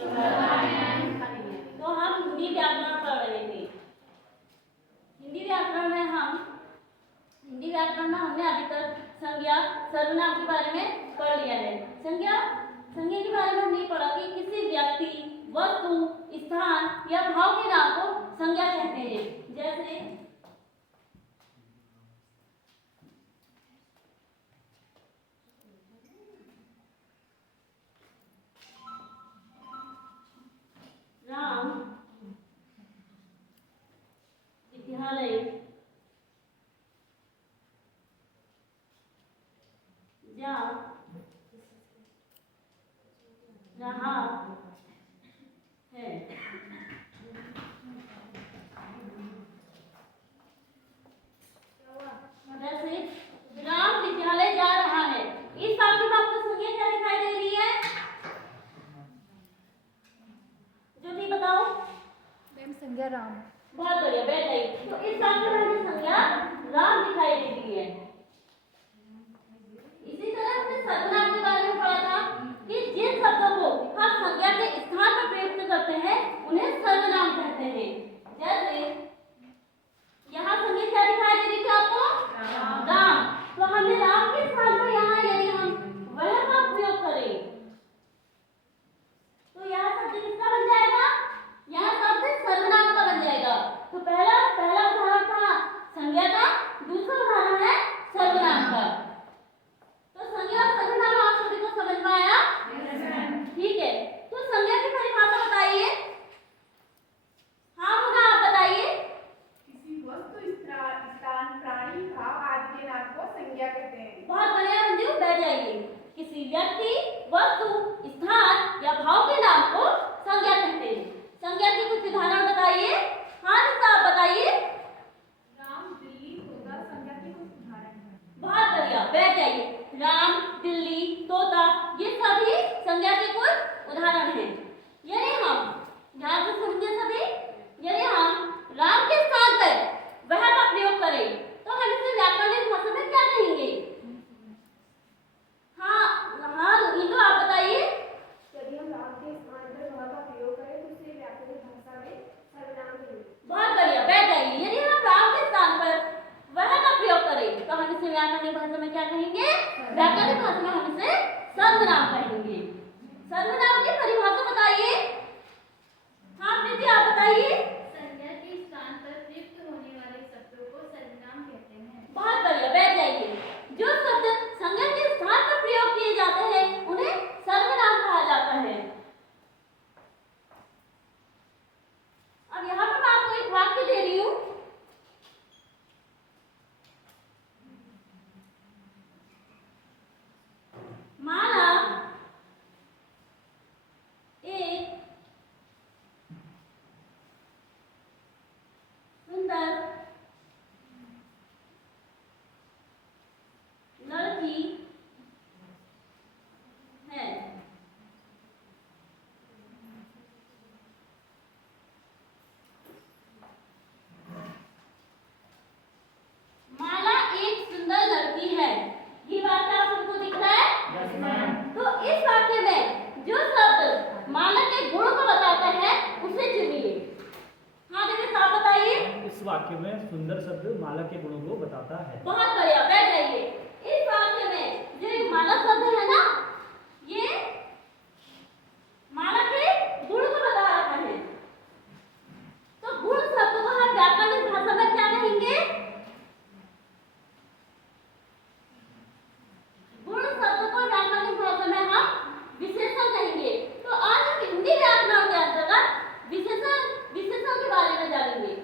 तो हम हिंदी व्याकरण पढ़ रहे थे। हिंदी व्याकरण में हमने अभी तक संज्ञा सर्वनाम के बारे में पढ़ लिया है। संज्ञा के बारे में हमने पढ़ा कि किसी व्यक्ति, वस्तु, स्थान या भाव के नाम को संज्ञा कहते हैं। जैसे राम विद्यालय जा रहा है। जैसे राम विद्यालय जा रहा है, इस वाक्य में आपको संज्ञा क्या दिखाई दे रही है? ज्योति बताओ। मैम संज्ञा राम। बहुत बढ़िया, बैठ गई। तो इस वाक्य में हमें संज्ञा राम दिखाई दे रही है। इसी तरह हमने सर्वनाम के बारे में पढ़ा था कि जिन शब्दों को हम संज्ञा के स्थान पर प्रयुक्त करते हैं उन्हें सर्वनाम कहते हैं। जैसे यहाँ संज्ञा क्या दिखाई दे रही थी आपको? राम। तो हमने राम के स्थान पर यहाँ यदि हम वह का प्रयोग करें तो यहाँ शब्द किसका बन जाएगा? यहाँ शब्द सर्वनाम का बन जाएगा। तो पहला उदाहरण था संज्ञा का, दूसरा उदाहरण है सर्वनाम का। तो संज्ञा और सर्वनाम आप सभी को समझ में आया? ठीक है। तो संज्ञा की परिभाषा बताइए। हाँ मुन्ना आप बताइए। किसी वस्तु, स्थान, प्राणी, भाव आदि के नाम को संज्ञा कहते हैं। बहुत बढ़िया मंजू, बैठ जाइए। किसी व्यक्ति, वस्तु, स्थान या भाव के नाम को संज्ञा कहते हैं। संज्ञा के कुछ उदाहरण बताइए। हाँ निशा आप बताइए। राम, दिल्ली, तोता संज्ञा के कुछ उदाहरण हैं। बहुत बढ़िया, बैठ जाइए। राम, दिल्ली, तोता ये सभी संज्ञा के कुछ उदाहरण हैं। यदि हम ध्यान से समझिए सभी, यदि हम राम के स्थान पर वह का प्रयोग करें तो हम इसे व्याकरणिक भाषा में क्या कहेंगे? हाँ इंदु आप बताइए। यदि हम राम के स्थान पर वह का प्रयोग करें तो उसे व्याकरणिक भाषा में सर्वनाम कहेंगे। बहुत बढ़िया, बैठ जाइए। यदि हम राम के स्थान पर वह का प्रयोग करें तो हम इसे व्याकरणिक भाषा में क्या कहेंगे? व्याकरणिक भाषा में हम इसे सर्वनाम कहेंगे। सर्वनाम की परिभाषा बताइए। हाँ प्रीति आप बताइए। संज्ञा के स्थान पर प्रयुक्त होने वाले शब्दों को सर्वनाम कहते हैं। बहुत बढ़िया, बैठ जाइए। जो शब्द संज्ञा के स्थान पर प्रयोग किए जाते हैं उन्हें सर्वनाम कहा जाता है। अब यहाँ पर मैं आपको एक वाक्य दे रही हूँ। माला एक सुंदर लड़की है। माला एक सुंदर लड़की है। ये वाक्य आप सबको दिख रहा है? तो इस वाक्य में जो शब्द माला के गुण को बताता है उसे चुनिए। हाँ देखिए, आप बताइए। इस वाक्य में सुंदर शब्द माला के गुणों को बताता है। बहुत बढ़िया, बैठ जाइए। इस वाक्य में जो एक माला शब्द है ना, ये माला के गुण को बता रहा है। तो गुण शब्द को हम व्याकरणिक भाषा में क्या कहेंगे? गुण शब्द को व्याकरणिक भाषा में हम विशेषण कहेंगे। तो आज हम हिंदी व्याकरण के अंतर्गत विशेषण के बारे में जानेंगे।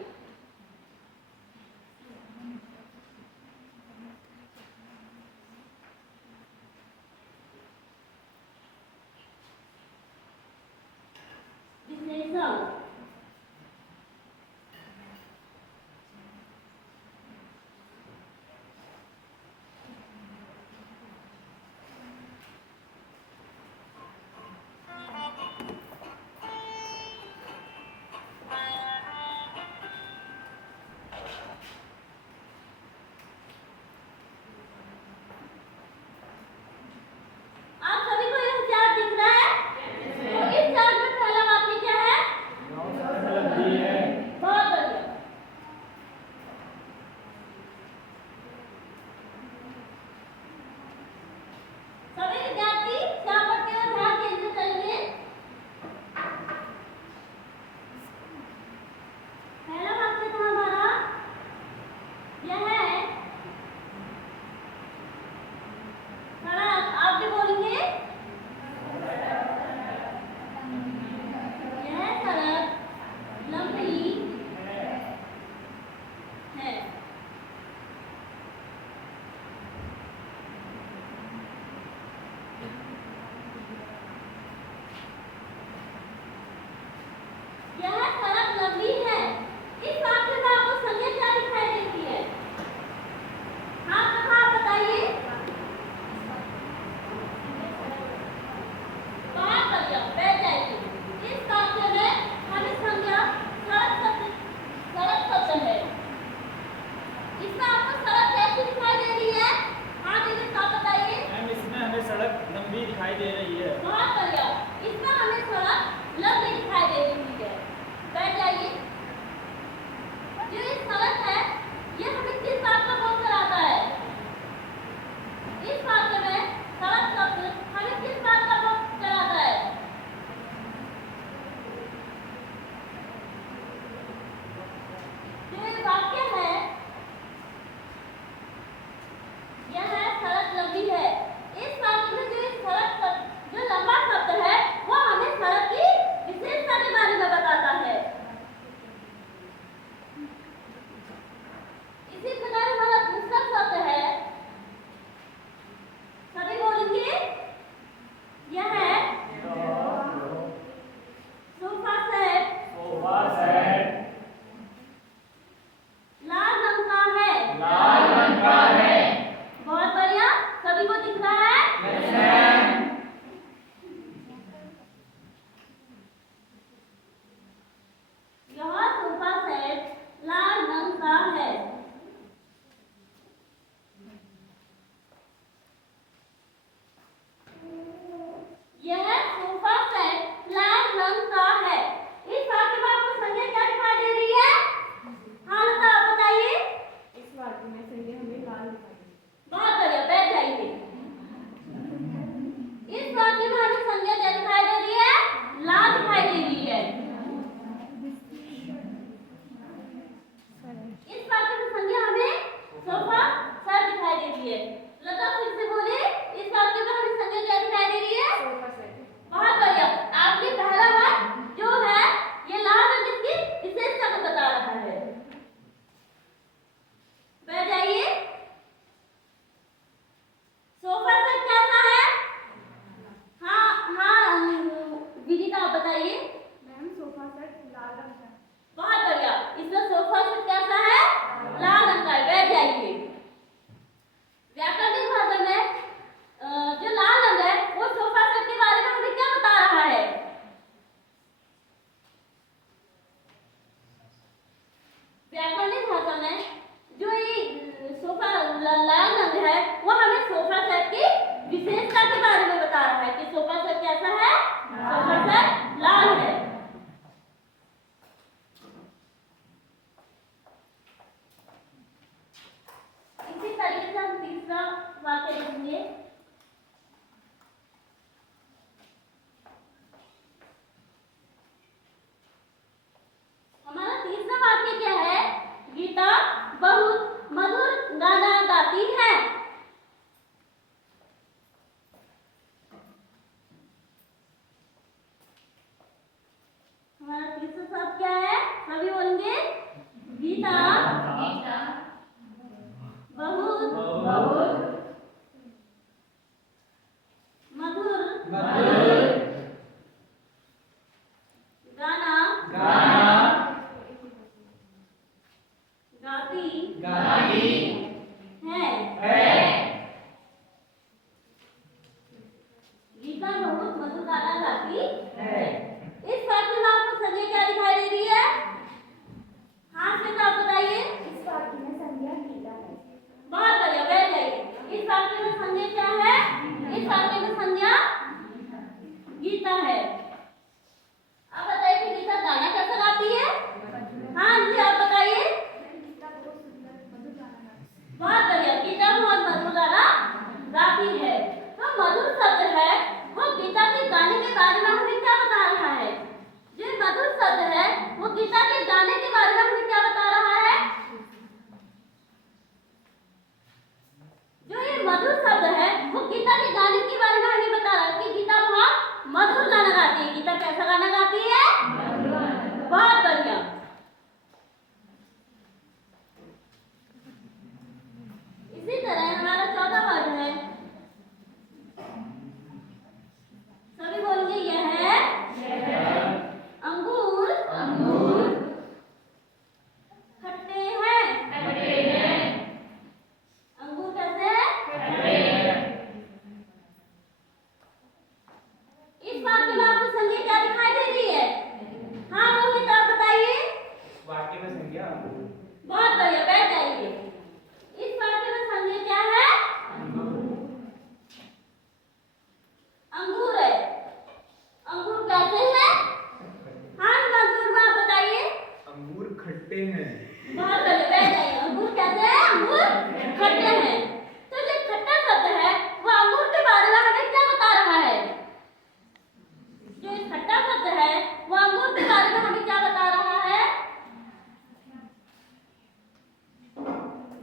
तीसरा वाक्य लिखेंगे। हमारा तीसरा वाक्य क्या है? गीता बहुत मधुर गाना गाती है। हमारा तीसरा शब्द क्या है? सभी बोलेंगे गीता गीता बहुत बहुत मधुर गाना गाती है। गीता बहुत मधुर गाना गाती है। इस वाक्य में आपको संज्ञा क्या दिखाई दे रही है? हाँ श्वेता आप बताइए। इस वाक्य में संज्ञा गीता है। बहुत बढ़िया, बैठ जाइए। इस वाक्य में संज्ञा क्या है? इस वाक्य में संज्ञा गीता है। आप बताइए कि गीता गाना कैसा गाती है? हाँ जी आप बताइए। गीता बहुत सुंदर मधुर गाना गाती है। बहुत बढ़िया, गीता बहुत मधुर गाना गाती है। तो मधुर शब्द है वो गीता के गाने के बारे में हमें क्या बता रहा है? जो मधुर शब्द है वो गीता के गाने के बारे में हमें क्या बता रहा है? जो ये मधुर शब्द है वो गीता के गाने के बारे में हमें बता रहा है कि गीता बहुत मधुर गाना गाती है। गीता कैसा गाना गाती है? बहुत बढ़िया। इसी तरह हमारा चौथा वर्ड है, सभी बोलेंगे यह है अंगूर खट्टे हैं। अंगूर कैसे हैं? इस वाक्य में आपको संज्ञा क्या दिखाई दे रही है? हाँ रोहित आप बताइए। वाक्य में संज्ञा बहुत बढ़िया, बैठ जाइए। इस वाक्य में संज्ञा क्या है? अंगूर है। अंगूर कैसे हैं? हाँ मजदूर में आप बताइए। अंगूर खट्टे हैं। बहुत बढ़िया, बैठ जाइए। अंगूर कैसे हैं? अंगूर खट्टे हैं। तो जो खट्टा शब्द है वो अंगूर के बारे में हमें क्या बता रहा है? जो ये खट्टा शब्द है वो अंगूर के बारे में हमें क्या बता रहा है?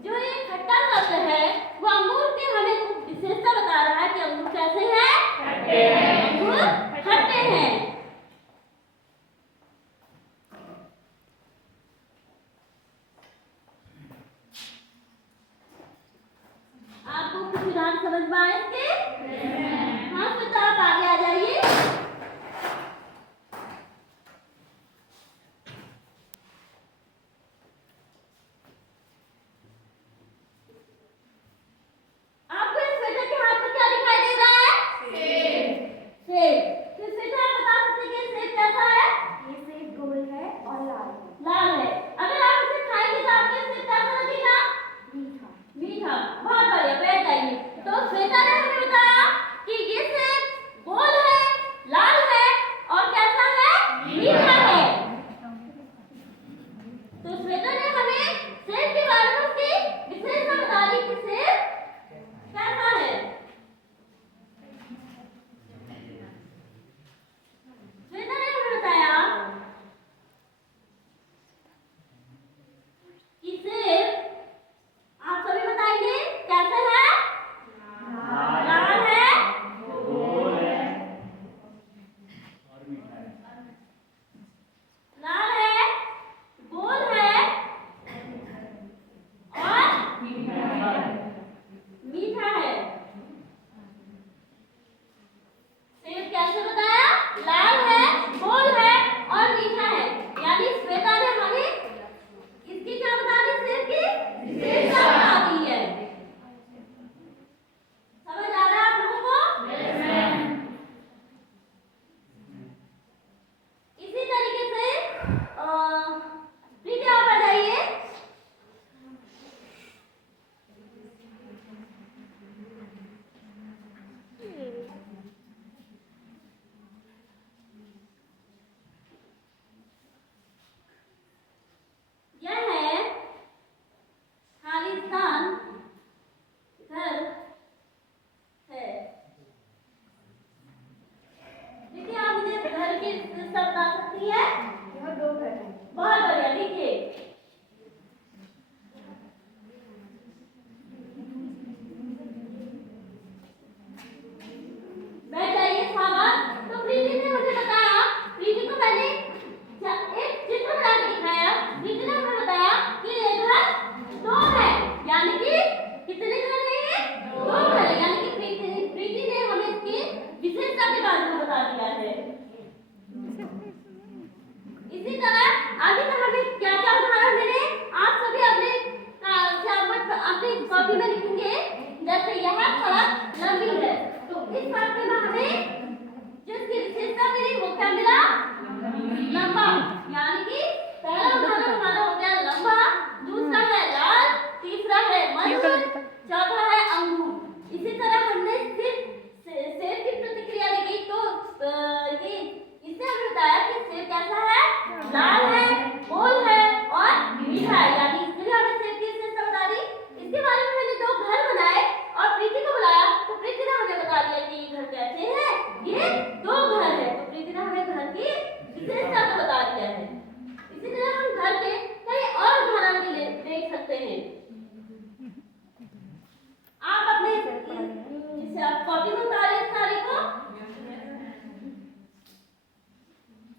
जो ये खट्टा शब्द है वो अंगूर की हमें कुछ विशेषता बता रहा है कि अंगूर कैसे हैं? अंगूर खट्टे हैं। आपको कुछ उदाहरण समझ में आए थे? हाँ तो आप आगे आ जाइए। आपको इस स्वेटर के हाथ में क्या दिखाई दे रहा है? सेब। तो स्वेटर आप बता सकते हैं कि सेब कैसा है? ये सेब गोल है और लाल है। लाल है। अगर आप इसे खाएंगे तो आपके सेब कैसा लगेगा? मीठा। मीठा। बहुत बढ़िया, बैठ जाइए। तो श्वेता ने हमें इस वाक्य में हमें जिसकी विशेषता मिली वो क्या मिला? लंबा। यानी कि पहला उदाहरण हमारा हो गया लंबा, दूसरा है लाल, तीसरा है मधुर, चौथा है अंगूर। इसी तरह हमने सिर्फ सेब की प्रतिक्रिया देखी तो ये इससे हमें बताया कि सेब कैसा है? लाल है, गोल है और मीठा है। यानी इसलिए हमें सेब की विशेषता बता दी। इसके बारे में मैंने 2 घर बनाए और प्रीति को बुलाया तो प्रीति ने हमें बता दिया कि ये घर कैसे है, ये 2 घर है। तो प्रीति ने हमें घर की विशेषता को बता दिया है। इसी तरह हम घर के कई और उदाहरण भी देख सकते हैं। आप अपने जिसे आप कॉपी में उतारे इस सारे को,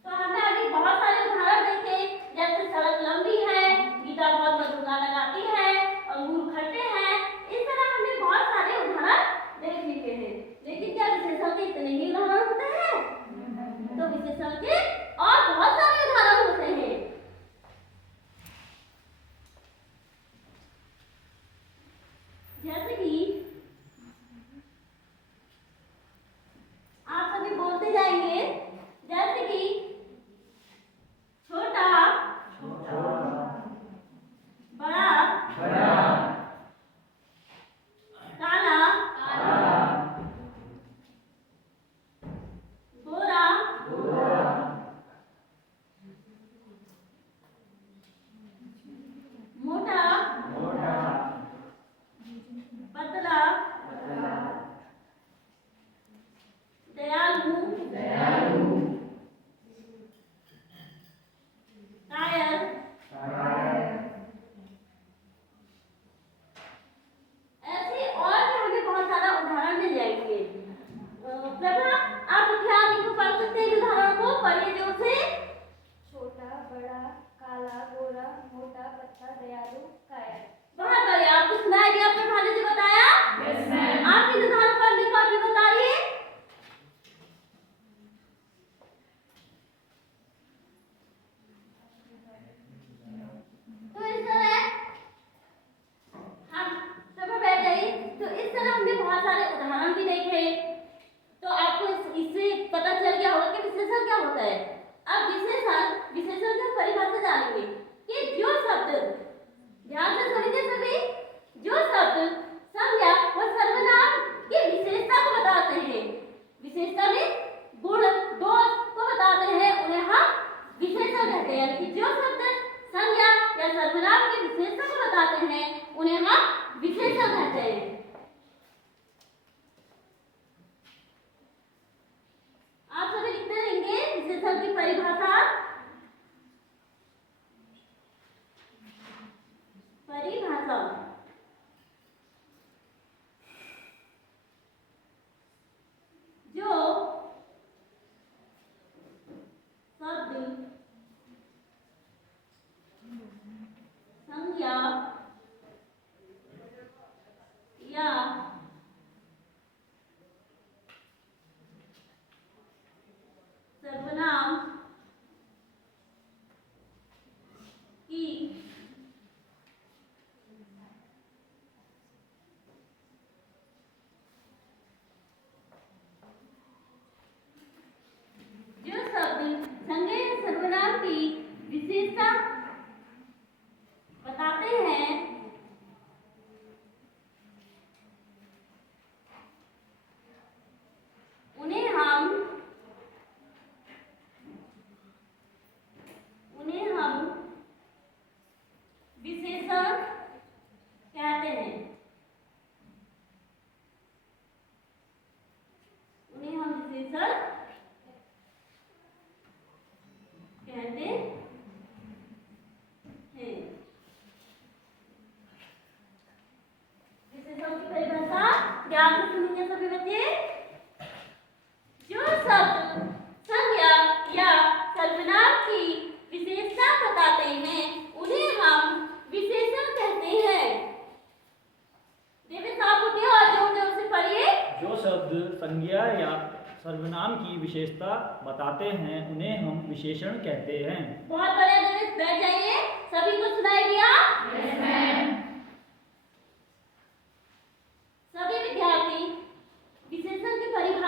तो हमने अभी बहुत सारे उदाहरण देखे, जैसे सड़क लंबी है, गीता बहुत मधुर गाना गाती है, अंगूर खट्टे हैं। इस तरह हमने बहुत सारे उदाहरण देख लिए हैं। लेकिन क्या विशेषण के इतने ही उदाहरण होते हैं? तो विशेषण के और बहुत सारे उदाहरण होते हैं। जैसे कि आप सभी बोलते जाएंगे, जैसे कि छोटा, बड़ा, काला, गोरा, मोटा, पतला, दयालु, कायर, ऐसे और भी हमें बहुत सारा उदाहरण मिल जाएंगे। प्रभा, आप ध्यान से पढ़ सकते हैं उदाहरण को, पढ़िए जोर से। छोटा, बड़ा, काला, गोरा, मोटा, पतला, दयालु, कायर। बहुत बढ़िया, आपको सुनाई दिया प्रभा ने जो बताया? Yes ma'am. आप इन उदाहरण पढ़ने को अभी बताइए। तो इस तरह हम प्रभा बैठ गई, तो इस तरह हमने बहुत सारे उदाहरण भी देखे। तो आपको इससे पता चल गया होगा कि विशेषण क्या होता है। अब विशेषण की परिभाषा जानेंगे कि जो शब्द, ध्यान से सुनिए सभी, जो शब्द संज्ञा व सर्वनाम की विशेषता को बताते हैं, विशेषता में गुण दोष को बताते हैं, उन्हें हम विशेषण कहते हैं। यानी कि जो शब्द संज्ञा या सर्वनाम की विशेषता को बताते हैं उन्हें हम विशेषण कहते हैं। आप सभी लिखते रहेंगे विशेषण की परिभाषा। परिभाषा जो शब्द संज्ञा या सर्वनाम की संज्ञा या सर्वनाम की विशेषता बताते हैं उन्हें हम विशेषण कहते हैं। उन्हें हम विशेषण कहते हैं। विशेषण की परिभाषा ध्यान से सुनिए सभी बच्चे। जो शब्द संज्ञा या सर्वनाम की विशेषता बताते हैं उन्हें हम विशेषण कहते हैं। देवे साफ उठिए और जोर जोर से पढ़िए। जो शब्द संज्ञा या सर्वनाम की विशेषता बताते हैं उन्हें हम विशेषण कहते हैं। बहुत बढ़िया देवेश, बैठ जाइए। सभी को सुनाई दिया? Yes ma'am. सभी विद्यार्थी विशेषण की परिभाषा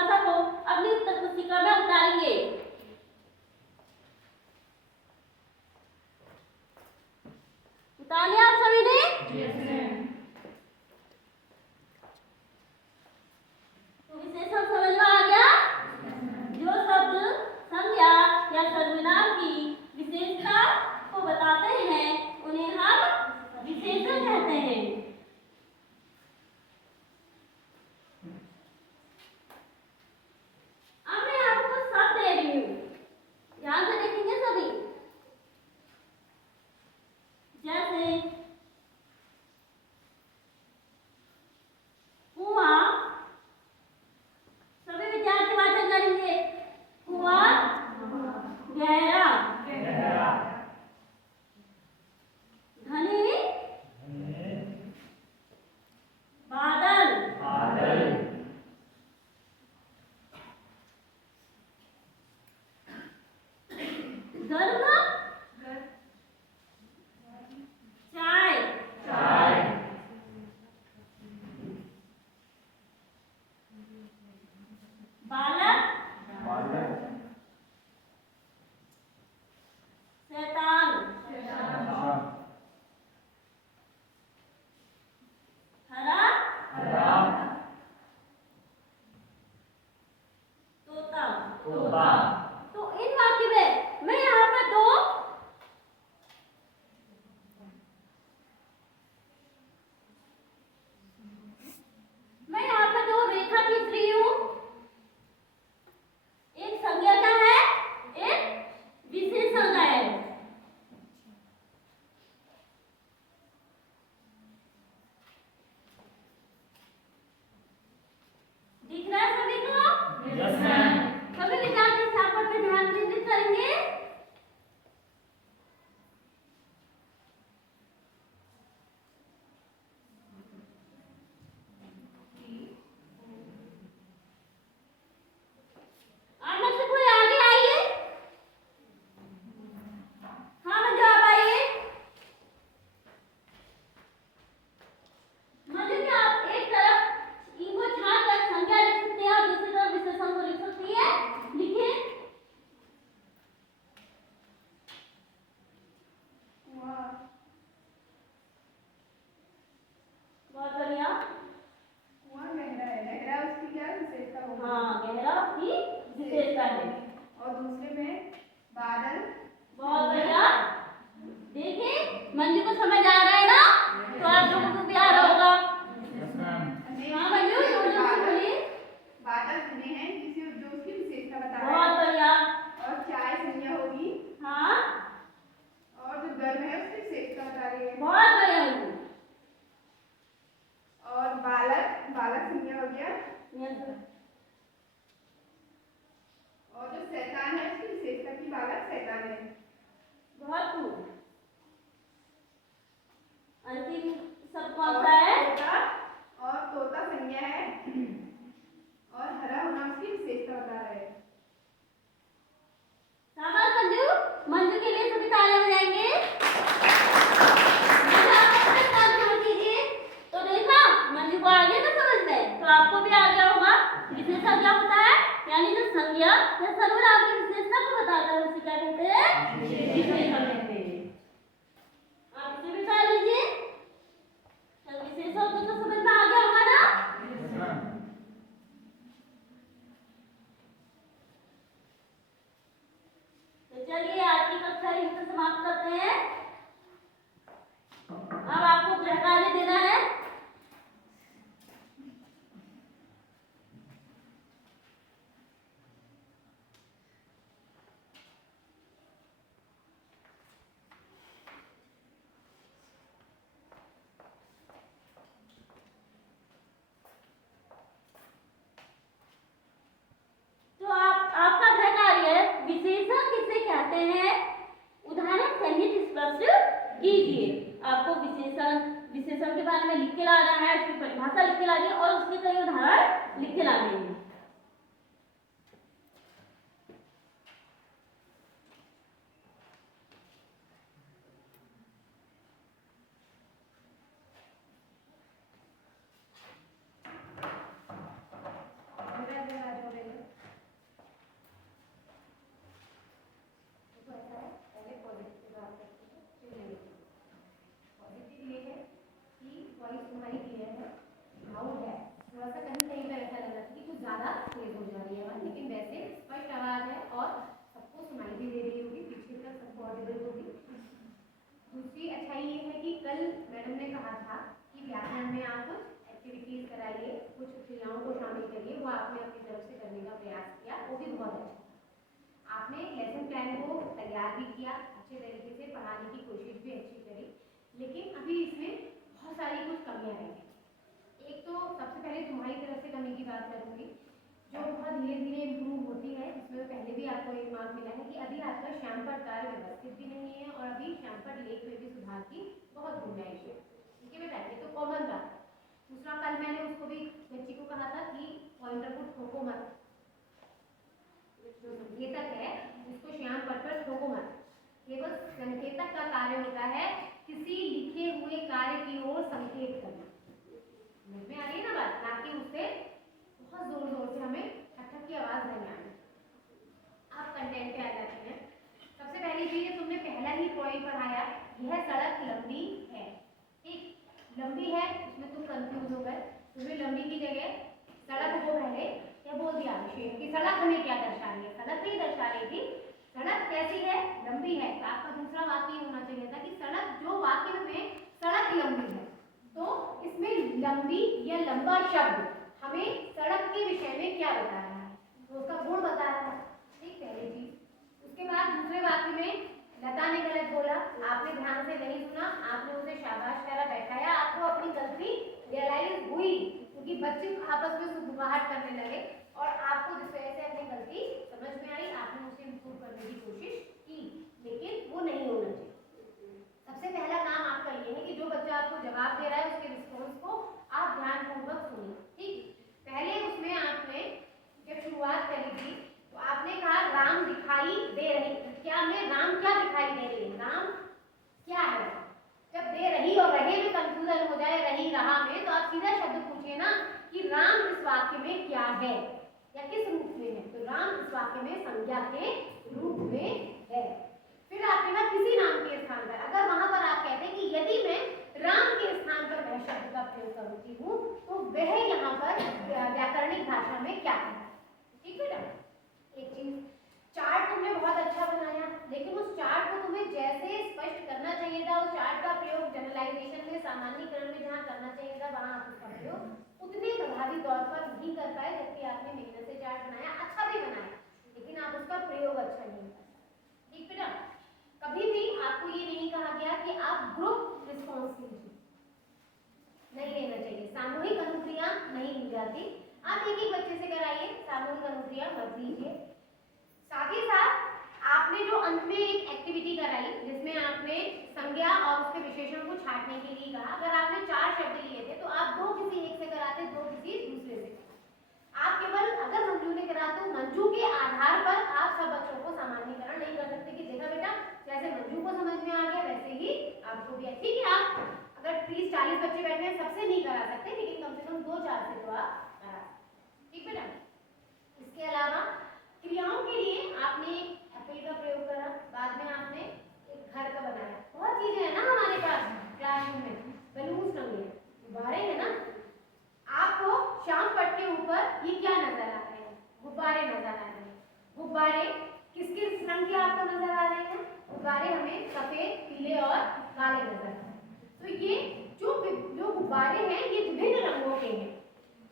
बालक संज्ञा हो गया। नियंत्रण। और जो शैतान है उसकी विशेषता की बालक शैतान है। बहुत खूब। अंतिम शब्द कौन सा है? और तोता संज्ञा है और हरा होना उसकी विशेषता बता रहा है। शाबाश मंजू। मंजू के लिए सभी तालियां बजाएंगे। मंजू आप अपने साथ जोड़ दीजिए। तो देखा मंजू को आ गया ना समझ में, तो आपको भी आ गया होगा। विशेषता क्या होता है? यानी जो संज्ञा या सर्वनाम की विशेषता को बताता है उसे क्या कहते हैं? विशेषण कहते हैं। आप इसे भी बता लीजिए। तो विशेषण तो समझ में आ गया होगा ना? तो चलिए आज की कक्षा यहीं पर समाप्त करते हैं। अब आपको गृह कार्य देना है। तो आपका गृह कार्य है विशेषण किसे कहते हैं, उदाहरण सहित स्पष्ट कीजिए। आपको विशेषण के बारे में लिख के लाना है, उसकी परिभाषा लिख के लानी है और उसके कई उदाहरण लिख के लाने हैं। दूसरी अच्छाई ये है कि कल मैडम ने कहा था कि व्याकरण में आप कुछ एक्टिविटीज कराइए, कुछ क्रियाओं को शामिल करिए, वो आपने अपनी तरफ से करने का प्रयास किया, वो भी बहुत अच्छा। आपने लेसन प्लान को तैयार भी किया, अच्छे तरीके से पढ़ाने की कोशिश भी अच्छी करी, लेकिन अभी इसमें बहुत सारी कुछ कमियां रह गई। एक तो सबसे पहले तुम्हारी तरफ से कमी की बात करूँगी, जो बहुत धीरे धीरे इम्प्रूव होती है। इसमें पहले भी आपको एक मार्क मिला है कि अभी आपका श्यामपट कार्य व्यवस्थित भी नहीं है और अभी श्यामपट लेख में भी सुधार की बहुत गुंजाइश है। ठीक है बेटा, ये तो कॉमन बात। दूसरा, कल मैंने उसको भी बच्ची को कहा था कि पॉइंटर को ठोको मत, जो संकेतक है उसको श्यामपट पर ठोको मत। केवल संकेतक का कार्य होता है किसी लिखे हुए कार्य की ओर संकेत करना। समझ में आ रही है ना बात, ना कि उससे बहुत जोर जोर से हमें ठक की आवाज नहीं आनी। आप कंटेंट पे आ जाते हैं। सबसे पहली चीज तुमने पहला ही पॉइंट पढ़ाया, यह सड़क लंबी है। ठीक, लंबी है उसमें तुम कंफ्यूज हो गए। तुम्हें लंबी की जगह सड़क को पहले क्या बोल दिया विशेष कि सड़क हमें क्या दर्शा रही है, सड़क नहीं दर्शा रही थी, सड़क कैसी है, लंबी है। तो आपका दूसरा वाक्य होना चाहिए था कि सड़क, जो वाक्य में सड़क लंबी है, तो इसमें लंबी या लंबा शब्द हमें सड़क के विषय में क्या बता रहा है, तो उसका गुण बता रहा है। ठीक, पहली चीज। उसके बाद दूसरे वाक्य में लता ने गलत बोला, आपने ध्यान से नहीं सुना, आपने उसे शाबाश करा, बैठाया, आपको अपनी गलती रियलाइज हुई क्योंकि बच्चे आपस में सुबुगाहट करने लगे और आपको जिस वजह से अपनी गलती समझ में आई, आपने उसे इम्प्रूव करने की कोशिश की, लेकिन वो नहीं होना चाहिए। सबसे पहला काम आपका ये है कि जो बच्चा आपको जवाब दे रहा है उसके रिस्पॉन्स को आप ध्यानपूर्वक सुनिए। ठीक, पहले उसमें आपने जब शुरुआत करी थी तो आपने कहा राम दिखाई दे रही, क्या में राम क्या दिखाई दे रही है, राम क्या है। जब दे रही और रहे में कंफ्यूजन हो जाए, रही रहा में, तो आप सीधा शब्द पूछिए ना कि राम इस वाक्य में क्या है या किस रूप में है। तो राम इस वाक्य में संज्ञा के रूप में है। फिर आपने कहा किसी नाम के स्थान पर, अगर वहां पर आप कहते हैं कि यदि मैं राम के स्थान पर वह शब्द का प्रयोग करती हूँ तो वह यहाँ पर व्याकरणिक भाषा में क्या है। ठीक है ना। एक चीज, चार्ट तुमने बहुत अच्छा बनाया, लेकिन उस चार्ट को तुम्हें जैसे स्पष्ट करना चाहिए था, उस चार्ट का प्रयोग जनरलाइजेशन में, सामान्यीकरण में जहाँ करना चाहिए था, वहां आप उसका प्रयोग उतने प्रभावी तौर पर नहीं कर पाए। जबकि आपने मेहनत से चार्ट बनाया, अच्छा भी बनाया, लेकिन आप उसका प्रयोग अच्छा नहीं कर। ठीक है ना। कभी भी आपको ये नहीं कहा गया कि आप ग्रुप रिस्पॉन्स लीजिए, नहीं लेना चाहिए। सामूहिक अनुक्रिया गलतियां नहीं की जाती। आप एक एक बच्चे से कराइए, सामूहिक अनुक्रिया मत लीजिए। साथ ही साथ आपने जो अंत में एक एक्टिविटी कराई जिसमें आपने संज्ञा और उसके विशेषण को छांटने के लिए कहा, अगर आपने 4 शब्द लिए थे तो आप 2 किसी एक से कराते, 2 किसी दूसरे से। आप केवल अगर मंजू ने करा तो मंजू के आधार पर आप सब बच्चों को सामान्यकरण नहीं कर सकते कि देखा बेटा जैसे मंजू को समझ में आ गया वैसे ही आपको भी। ठीक है, आप अगर 30-40 बच्चे बैठे हैं सबसे नहीं करा सकते, लेकिन कम से कम 2-4 से तो आप करा सकते। ठीक बेटा। इसके अलावा क्रियाओं के लिए आपने एप्पल का प्रयोग करा, बाद में आपने एक घर का बनाया। बहुत चीजें हैं ना हमारे पास क्लासरूम में, बलून्स टंगे हैं, गुब्बारे हैं ना। आपको श्याम पट्ट के ऊपर ये क्या नजर आ रहे हैं? गुब्बारे नजर आ रहे हैं। गुब्बारे किस किस रंग के आपको नजर आ रहे हैं? गुब्बारे हमें सफेद, पीले और काले नजर आ रहे हैं। तो ये जो गुब्बारे हैं ये विभिन्न रंगों के हैं।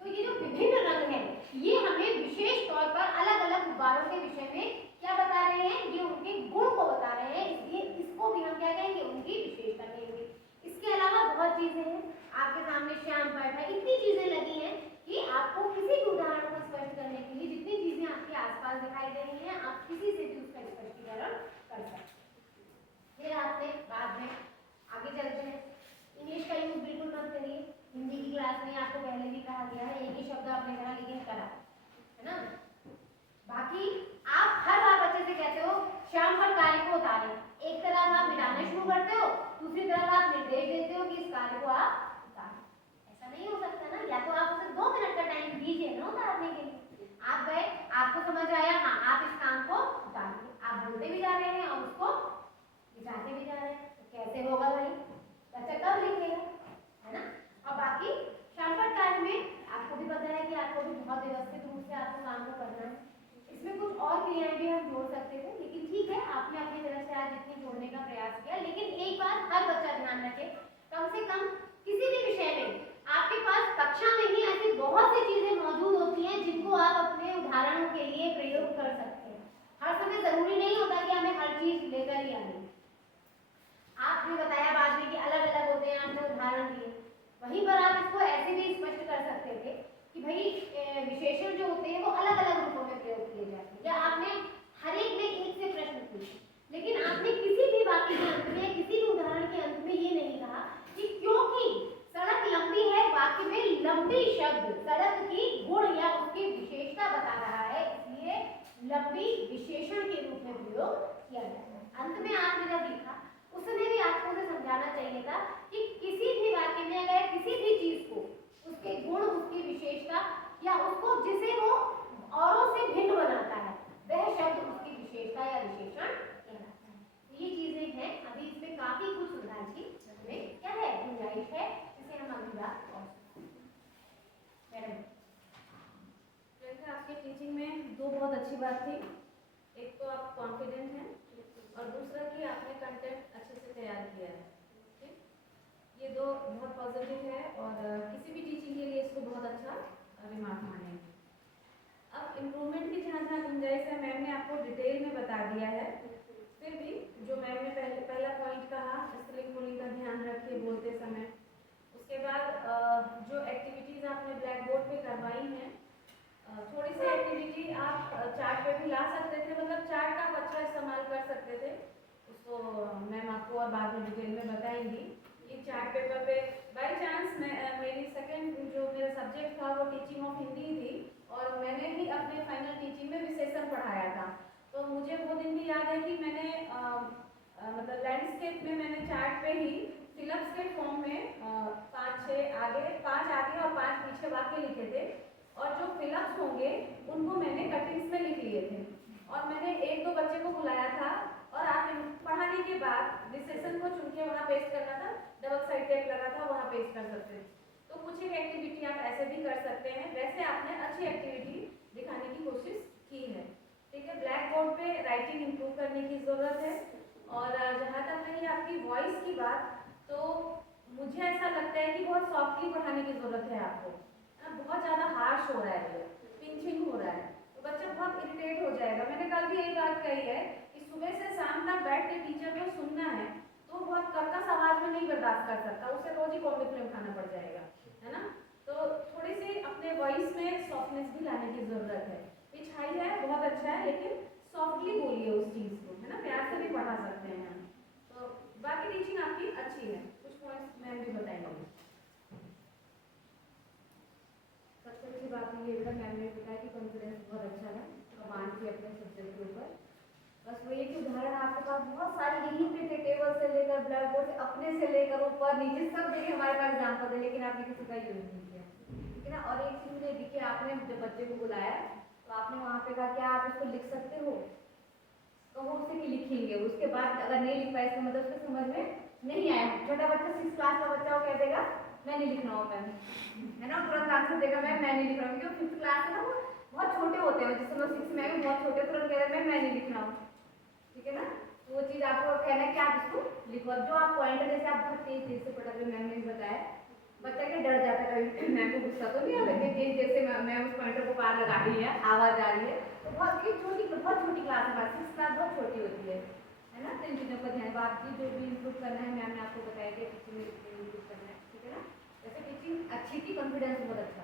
तो ये जो विभिन्न रंग हैं ये हमें विशेष तौर पर अलग अलग गुब्बारों के विषय में क्या बता रहे हैं? ये उनके गुण को बता रहे हैं, इसलिए इसको भी हम क्या कहेंगे? उनकी विशेषता कहेंगे। इसके अलावा बहुत चीजें हैं, आपके सामने श्याम पट्ट है, इतनी चीजें लगी हैं कि आपको किसी भी उदाहरण को स्पष्ट करने के लिए जितनी चीजें आपके आसपास दिखाई दे रही हैं आप किसी से भी उसका स्पष्टीकरण कर सकते हैं। फिर आपने बाद में आगे चलते हैं, इंग्लिश का यूज बिल्कुल मत करिए। हिंदी की क्लास में आपको पहले भी कहा गया है, एक ही शब्द आपने कहा लेकिन करा, है ना। बाकी आप हर बार बच्चे से कहते हो श्याम पर कार्य को उतारें, एक तरफ आप मिटाना शुरू करते हो, दूसरी तरफ आप निर्देश देते हो कि इस कार्य को आप उतारें। ऐसा नहीं हो सकता ना, या तो आप उसे 2 मिनट का टाइम दीजिए ना उतारने के लिए। आप गए, आपको समझ आया, हाँ आप इस काम को उतारिए, आप बोलते भी जा रहे हैं और उसको मिटाते भी जा रहे हैं, तो कैसे होगा भाई? बच्चा कब लिखेगा, है ना। और बाकी श्याम पट्ट कार्य में आपको भी पता है कि आपको भी बहुत व्यवस्थित रूप से आपको काम को करना है। इसमें कुछ और क्रियाएं भी हम जोड़ सकते थे, लेकिन ठीक है आपने अपनी तरफ से आज जितनी जोड़ने का प्रयास किया। लेकिन एक बात हर बच्चा ध्यान रखे, कम से कम किसी भी विषय में आपके पास कक्षा में ही ऐसी बहुत सी चीजें मौजूद होती हैं जिनको आप अपने उदाहरणों के लिए प्रयोग कर सकते हैं। हर समय जरूरी नहीं होता कि हमें हर चीज लेकर ही आनी। आपने बताया बाद में कि अलग अलग होते हैं, आपने उदाहरण दिए, वहीं पर आप इसको ऐसे भी स्पष्ट कर सकते थे कि भाई विशेषण जो होते हैं वो अलग अलग रूपों में प्रयोग किए जाते हैं, या आपने हर एक में एक से प्रश्न पूछे, लेकिन आपने किसी भी वाक्य के अंत में किसी भी उदाहरण के अंत में ये नहीं कहा कि क्योंकि सड़क लंबी है, वाक्य में लंबी शब्द सड़क की गुण या उसकी विशेषता बता रहा है, इसलिए लंबी विशेषण के रूप में प्रयोग किया जाता है। अंत में आपने जब लिखा उस समय भी आपको उसे समझाना चाहिए था कि किसी भी वाक्य में अगर किसी भी चीज को उसके गुण, उसकी विशेषता या उसको जिसे वो औरों से भिन्न बनाता है वह शब्द उसकी विशेषता या विशेषण कहलाता है। तो ये चीजें हैं, अभी इसमें काफी कुछ सुधार की हमें क्या है गुंजाइश है, जिसे हम अगली बार और मैडम आपके टीचिंग में 2 बहुत अच्छी बात थी। एक तो आप कॉन्फिडेंट हैं और दूसरा कि आपने कंटेंट अच्छे से तैयार किया है। ठीक, ये 2 बहुत पॉजिटिव है और किसी भी टीचिंग के लिए इसको बहुत अच्छा रिमार्क मानेंगे। अब इम्प्रूवमेंट की जहाँ जहाँ गुंजाइश है मैम ने आपको डिटेल में बता दिया है, फिर भी जो मैम ने पहला पॉइंट कहा स्त्रीलिंग पुल्लिंग का ध्यान रखिए बोलते समय। उसके बाद जो एक्टिविटीज़ आपने ब्लैक बोर्ड पे करवाई हैं, थोड़ी सी एक्टिविटी आप चार्ट पे भी ला सकते थे, मतलब चार्ट का आप अच्छा इस्तेमाल कर सकते थे, उसको मैम आपको और बाद में डिटेल में बताएंगी। ये चार्ट पेपर पे बाय चांस मेरी सेकंड जो मेरा सब्जेक्ट था वो टीचिंग ऑफ हिंदी थी और मैंने ही अपने फाइनल टीचिंग में विशेषण पढ़ाया था, तो मुझे वो दिन भी याद है कि मैंने मतलब लैंडस्केप में मैंने चार्ट पे ही फिलअप्स के फॉर्म में 5 आगे और 5 पीछे वाक्य लिखे थे और जो फिलअप्स होंगे उनको मैंने कटिंग्स में लिख लिए थे और मैंने 1-2 बच्चे को बुलाया था और आप पढ़ाने के बाद विशेषण को चुन के वहाँ पेस्ट करना था, डबल साइड टेप लगा था वहाँ पेस्ट कर सकते थे। तो कुछ एक एक्टिविटी आप ऐसे भी कर सकते हैं, वैसे आपने अच्छी एक्टिविटी दिखाने की कोशिश की है। ठीक है, ब्लैक बोर्ड पे राइटिंग इम्प्रूव करने की ज़रूरत है और जहाँ तक रही आपकी वॉइस की बात, तो मुझे ऐसा लगता है कि बहुत सॉफ्टली पढ़ाने की ज़रूरत है आपको। बहुत ज़्यादा हार्श हो रहा है, पिंचिंग हो रहा है, तो बच्चा बहुत इरिटेट हो जाएगा। मैंने कल भी यही बात कही है कि सुबह से शाम तक बैठ के टीचर को सुनना है तो बहुत कर्कश आवाज़ में नहीं बर्दाश्त कर सकता, उसे रोज ही कॉम्बी फिल्म खाना पड़ जाएगा, है ना। तो थोड़ी सी अपने वॉइस में सॉफ्टनेस भी लाने की ज़रूरत है। पिच हाई है, बहुत अच्छा है, लेकिन सॉफ्टली बोलिए उस चीज़ को, है ना, प्यार से भी पढ़ा सकते हैं हम। तो बाकी टीचिंग आपकी अच्छी है, कुछ पॉइंट्स मैम भी बताएंगे। सबसे अच्छी बात ये बेटा मैम ने बताया कि कॉन्फिडेंस बहुत अच्छा है, कमांड थी अपने सब्जेक्ट के ऊपर। बस वो ये कि उदाहरण आपके पास बहुत सारे यहीं पे थे, टेबल से लेकर ब्लैक बोर्ड से, अपने से लेकर ऊपर नीचे सब जगह हमारे पास एग्जाम्पल है, लेकिन आपने किसी का यूज नहीं किया, ठीक है ना। और एक चीज़ मुझे दिखी, आपने जब बच्चे को बुलाया तो आपने वहाँ पे कहा क्या आप इसको लिख सकते हो, कहो उससे कि लिखेंगे। उसके बाद अगर नहीं लिख पाए इसका मतलब उसके समझ में नहीं आया। छोटा बच्चा 6 क्लास का बच्चा वो कह देगा मैं नहीं लिख रहा हूँ मैम, है ना, तुरंत आंसर देगा मैं नहीं लिख रहा हूँ, क्योंकि 5th क्लास में ना वो बहुत छोटे होते हैं, जिससे 6 में बहुत छोटे, तुरंत कह रहे हैं मैं नहीं लिख रहा हूँ, ठीक है ना। तो वो चीज़ आपको कहना है कि आप इसको लिखो। अब जो आप पॉइंट जैसे आप बहुत तेज से पढ़ रहे, मैम ने भी बताया, बच्चा क्या डर जाता है कभी, मैम को गुस्सा तो नहीं आता कि तेज जैसे मैं उस पॉइंटर को पार लगा रही है, आवाज़ आ रही है, तो बहुत बहुत छोटी क्लास है, 6 क्लास बहुत छोटी होती है ना। तो इन चीज़ों का ध्यान, बाकी जो भी इम्प्रूव करना है मैम ने आपको बताया कि टीचिंग में इम्प्रूव करना है, ठीक है ना। जैसे टीचिंग अच्छी थी, कॉन्फिडेंस बहुत अच्छा